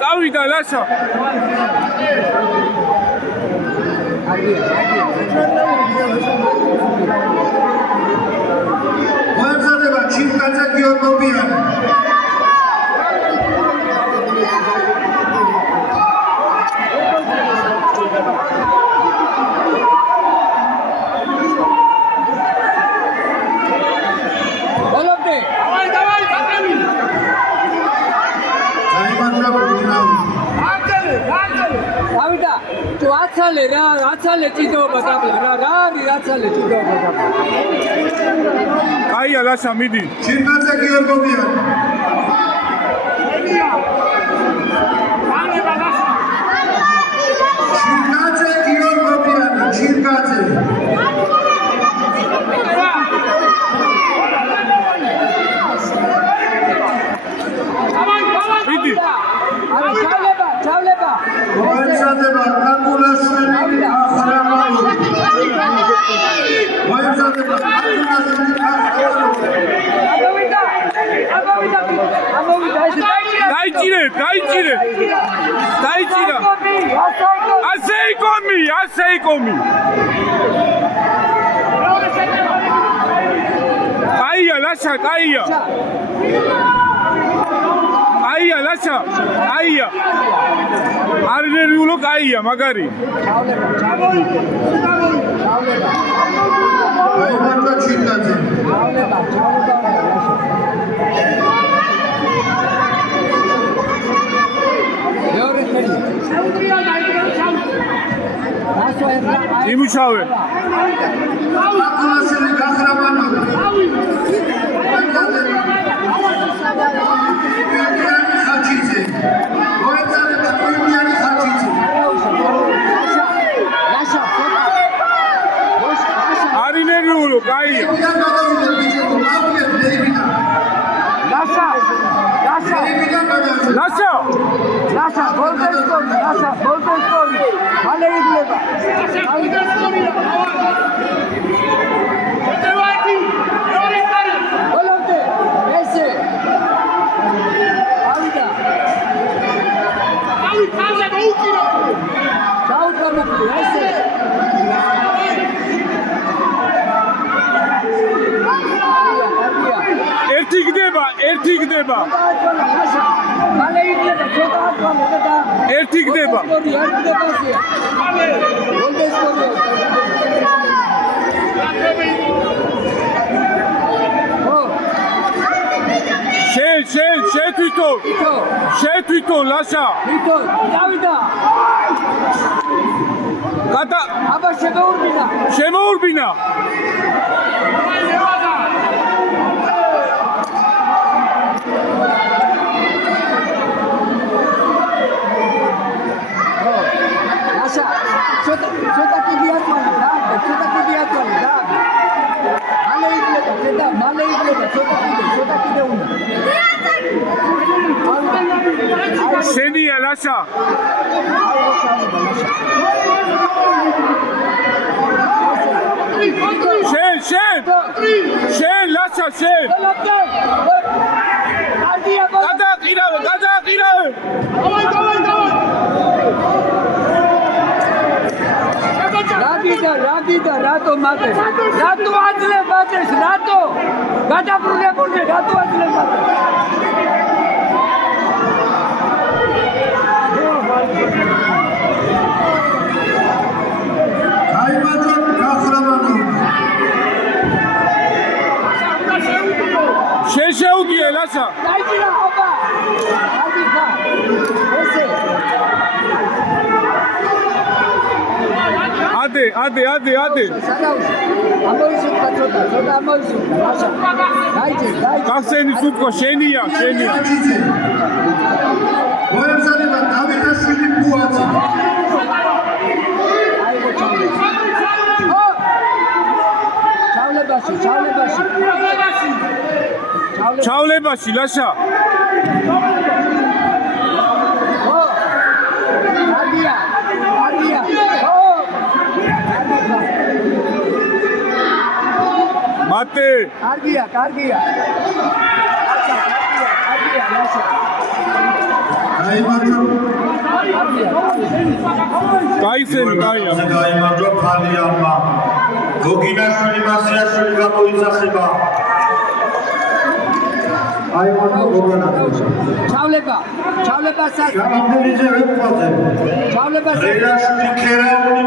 წავიდა ლაშა მოემზადება ჩინკაძე გიორგობიანი Ațale cidova dabla, rari ațale cidova dabla. Aia, lasă midi. Çinkaze Gheorghovian. Çinkaze Gheorghovian, Çinkaze. Midi. Çavleba. Moemzadeba, Kakulashvili, Ahramalu. Moemzadeba, Kakulashvili, Ahramalu. Dajcire. Asseikomi. Aia, lasă, aia. Aia, lasă, aia. Are nerviul aia, magari. Aymanla Çinkaze. იმუშავე. Kakulashvili, Ahramalu. Arineru, kai. Lasă, voltestori. Vale idleba. Volante, ese. Avida. Ciao, Kamuki, ese. ერთი გდება. Vale idleba, ცოტა ათვალე და ერთი გდება. შეთვითონ ლაშა. დავიდა. გადა. აბა შემოურბინა. ცოტა კიდე ათვალე და. მალე იგლება, ცოტა კიდე უნდა. შენია ლაშა. შენ ლაშა შენ. გადაყირავე. რაგიდა რატო მადეს? რატო აძლევდეს? რატო? გადაბრუნებული რატო აძლევდეს? Aymanla Ahramalu. შეუგია ლაშა. დაიჭირა აბა. ade. სადაუშვა. ამოისუნთქა ცოტა ამოისუნთქა. რაშა. დაიჭე. გახსენი სუტყვა შენია. აჭიძე. მოემზადება დავითაშვილი ბუაძე. აიღო ჩავლება. ჩავლებაში. ჩავლებაში ლაშა. ადია. მატე. კარგია. კარგია, ლაშა. გაიმარჯვა. გაიცემი გაია. გაიმარჯვა ფალიანმა. გოგინაშვილი მასიაშვილი გამოიძახება. აიმარჯვა გოგანაშვილი. ჩავლება გამამდერიძე ვეფხვაძე. ჩავლება რეაშვილი ქერაული